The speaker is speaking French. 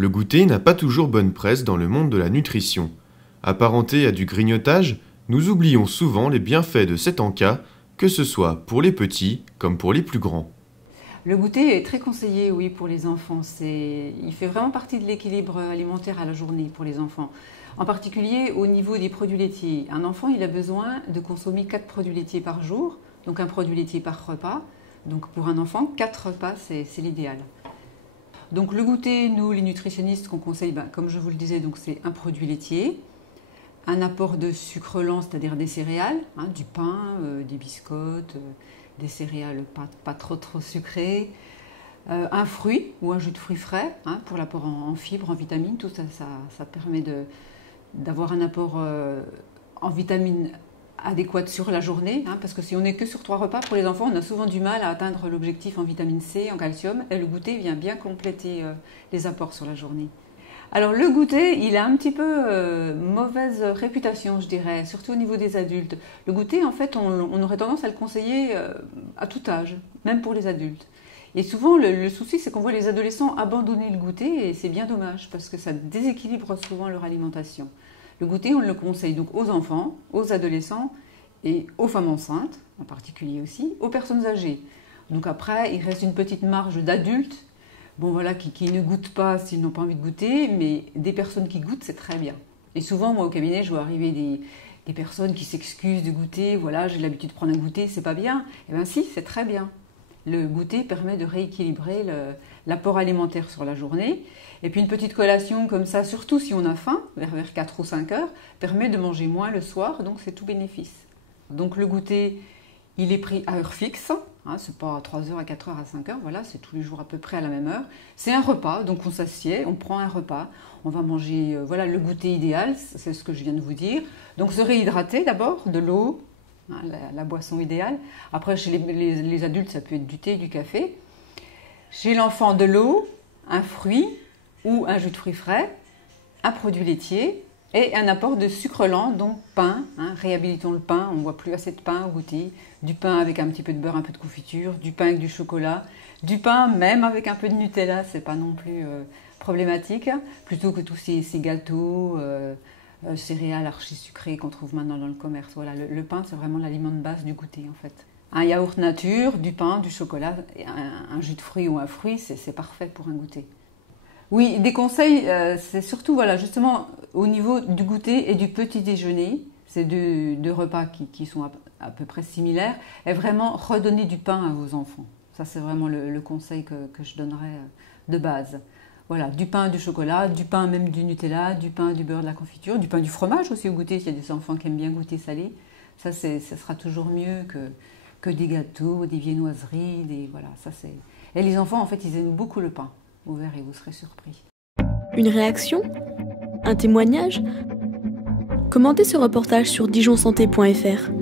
Le goûter n'a pas toujours bonne presse dans le monde de la nutrition. Apparenté à du grignotage, nous oublions souvent les bienfaits de cet encas, que ce soit pour les petits comme pour les plus grands. Le goûter est très conseillé, oui, pour les enfants. Il fait vraiment partie de l'équilibre alimentaire à la journée pour les enfants. En particulier au niveau des produits laitiers. Un enfant, il a besoin de consommer 4 produits laitiers par jour, donc un produit laitier par repas. Donc pour un enfant, 4 repas, c'est l'idéal. Donc le goûter, nous les nutritionnistes, qu'on conseille, comme je vous le disais, c'est un produit laitier, un apport de sucre lent, c'est-à-dire des céréales, du pain, des biscottes, des céréales pas trop sucrées, un fruit ou un jus de fruits frais pour l'apport en fibres, en vitamines. Tout ça, ça permet d'avoir un apport en vitamines adéquate sur la journée, parce que si on n'est que sur 3 repas pour les enfants, on a souvent du mal à atteindre l'objectif en vitamine C, en calcium, et le goûter vient bien compléter les apports sur la journée. Alors le goûter, il a un petit peu mauvaise réputation, je dirais, surtout au niveau des adultes. Le goûter, en fait, on aurait tendance à le conseiller à tout âge, même pour les adultes. Et souvent, le souci, c'est qu'on voit les adolescents abandonner le goûter, et c'est bien dommage, parce que ça déséquilibre souvent leur alimentation. Le goûter, on le conseille donc aux enfants, aux adolescents et aux femmes enceintes, en particulier aussi, aux personnes âgées. Donc après, il reste une petite marge d'adultes, qui ne goûtent pas s'ils n'ont pas envie de goûter, mais des personnes qui goûtent, c'est très bien. Et souvent, moi, au cabinet, je vois arriver des personnes qui s'excusent de goûter. Voilà, j'ai l'habitude de prendre un goûter, c'est pas bien. Eh bien si, c'est très bien. Le goûter permet de rééquilibrer l'apport alimentaire sur la journée. Et puis une petite collation comme ça, surtout si on a faim, vers 4 ou 5 heures, permet de manger moins le soir, donc c'est tout bénéfice. Donc le goûter, il est pris à heure fixe, c'est pas à 3 heures, à 4 heures, à 5 heures, voilà, c'est tous les jours à peu près à la même heure. C'est un repas, donc on s'assied, on prend un repas, on va manger, le goûter idéal, c'est ce que je viens de vous dire. Donc se réhydrater d'abord, de l'eau, la boisson idéale. Après, chez les adultes, ça peut être du thé, du café. Chez l'enfant, de l'eau, un fruit ou un jus de fruits frais, un produit laitier et un apport de sucre lent, donc pain. Réhabilitons le pain, on ne voit plus assez de pain au goûter. Du pain avec un petit peu de beurre, un peu de confiture, du pain avec du chocolat, du pain même avec un peu de Nutella, c'est pas non plus problématique, plutôt que tous ces gâteaux, céréales archi sucrées qu'on trouve maintenant dans le commerce. Voilà, le pain, c'est vraiment l'aliment de base du goûter en fait. Un yaourt nature, du pain, du chocolat, un jus de fruits ou un fruit, c'est parfait pour un goûter. Oui, des conseils, c'est surtout justement au niveau du goûter et du petit déjeuner, ces deux repas qui sont à peu près similaires, et vraiment redonner du pain à vos enfants. Ça, c'est vraiment le conseil que je donnerais de base. Voilà, du pain, du chocolat, du pain même du Nutella, du pain, du beurre, de la confiture, du pain, du fromage aussi au goûter, s'il y a des enfants qui aiment bien goûter salé. Ça sera toujours mieux que des gâteaux, des viennoiseries, Et les enfants, en fait, ils aiment beaucoup le pain. Vous verrez, vous serez surpris. Une réaction? Un témoignage? Commentez ce reportage sur dijonsanté.fr.